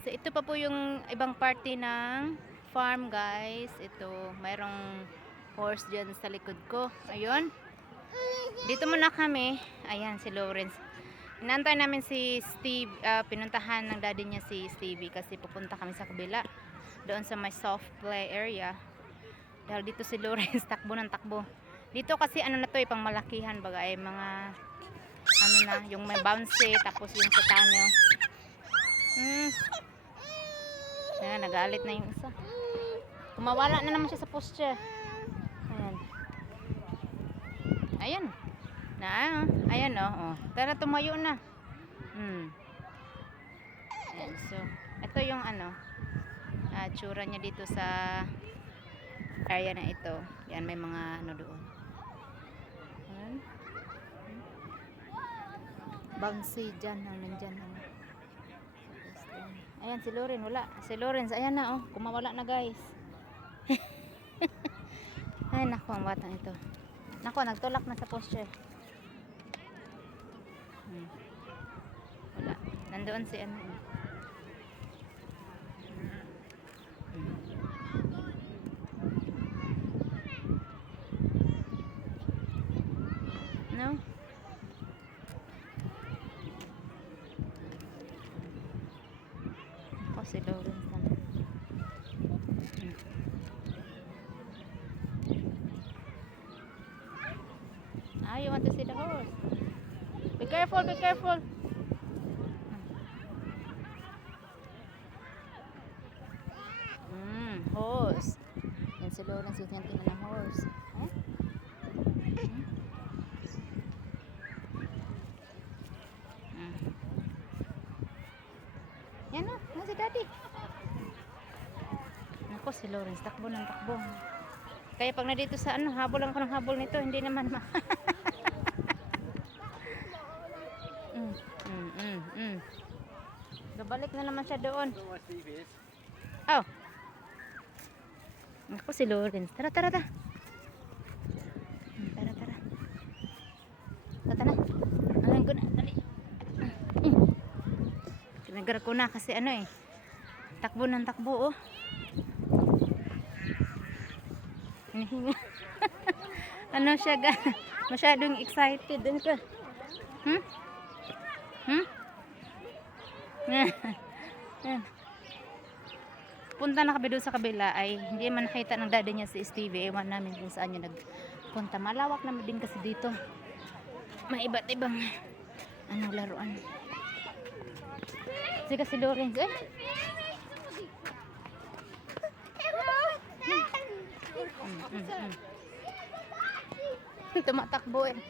So, ito pa po yung ibang party ng farm, guys. Ito, mayroong horse dyan sa likod ko. Ayun. Dito muna kami. Ayan, si Lawrence. Inantay namin si Steve. Pinuntahan ng daddy niya si Stevie kasi pupunta kami sa kabila. Doon sa may soft play area. Dahil dito si Lawrence, takbo ng takbo. Dito kasi ano na to, pang malakihan baga ay mga ano na, yung may bouncy, tapos yung sa tunnel. Ayan, nagalit na yung isa. Kumawala na naman siya sa posture. Ayan. Ayan. Ayan oh. Tara, tumayo na. Ayan, so, ito yung ano, tsura niya dito sa area na ito. Yan, may mga ano doon. Ayan. Bouncy dyan, nandyan. Ayan, si Loren, wala. Si Lawrence, ayan na, oh. Kumawala na, guys. Ay, naku, ang batang ito. Naku, nagtulak na sa posture. Wala. Nandoon si ano. No? Ako si Lawrence naman. You want to see the horse? Be careful, be careful. Horse. Yan si Lawrence, yung tingnan ng horse. Yan o, yan si daddy. Ako si Lawrence, takbo ng takbo. Kaya pag na dito sa ano, habol lang ko ng habol nito, hindi naman Babalik na naman siya doon. Oh. Ako si Lawrence. Tara. Tara. Tara na. Alam ko na. Dali. Kinagar ko na kasi ano eh. Takbo ng takbo oh. Ano siya ga? Masyadong excited din ka. Punta na kami doon sa kabila ay hindi man nakita ng daddy niya si Stevie. Ewan namin kung saan niya nagpunta. Malawak naman din kasi dito. May iba't ibang ano laruan. Sige si Lawrence eh. Tumatakbo eh.